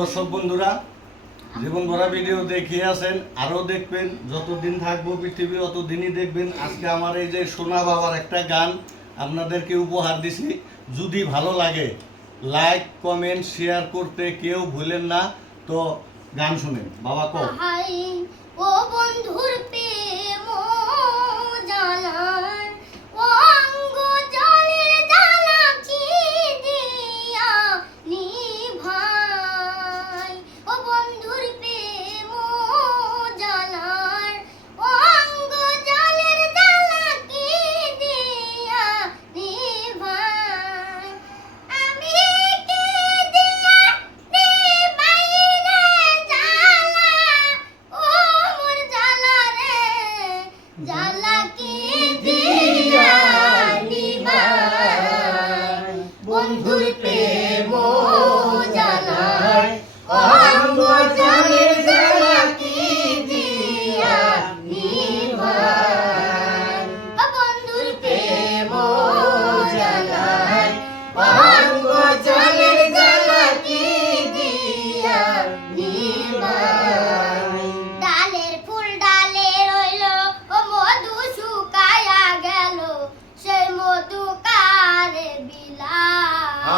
দর্শক বন্ধুরা জীবন ভরা ভিডিও দেখিয়ে আছেন, আরও দেখবেন, যতদিন থাকব পৃথিবী অতদিনই দেখবেন। আজকে আমার এই যে সোনা বাবার একটা গান আপনাদেরকে উপহার দিছি। যদি ভালো লাগে লাইক কমেন্ট শেয়ার করতে কেউ ভুলেন না। তো গান শুনেন। বাবা কো ও বন্ধুর প্রেম।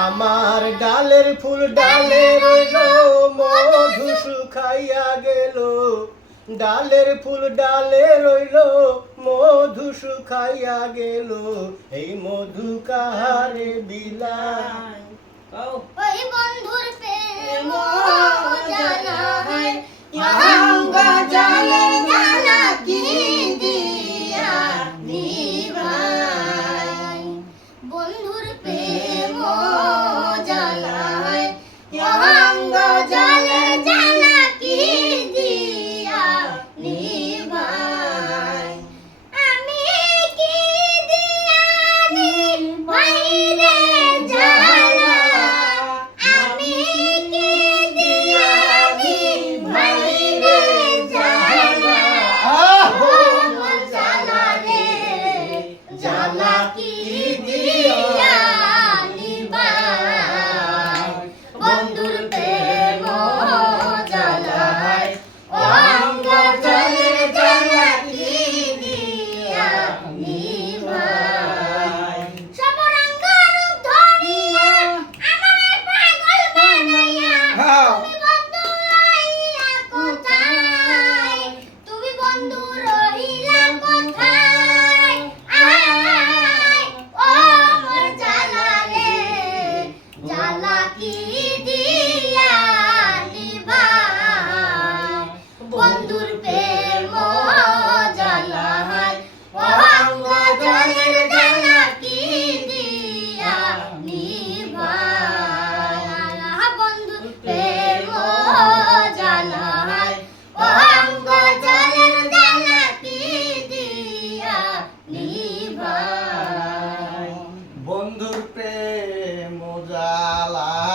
আমার ডালের ফুল ডালে রইল মধু শুকাইয়া গেল। ডালের ফুল ডালে রইল মধু শুকাইয়া গেল। এই মধু কাহারে বিলাই মোজালা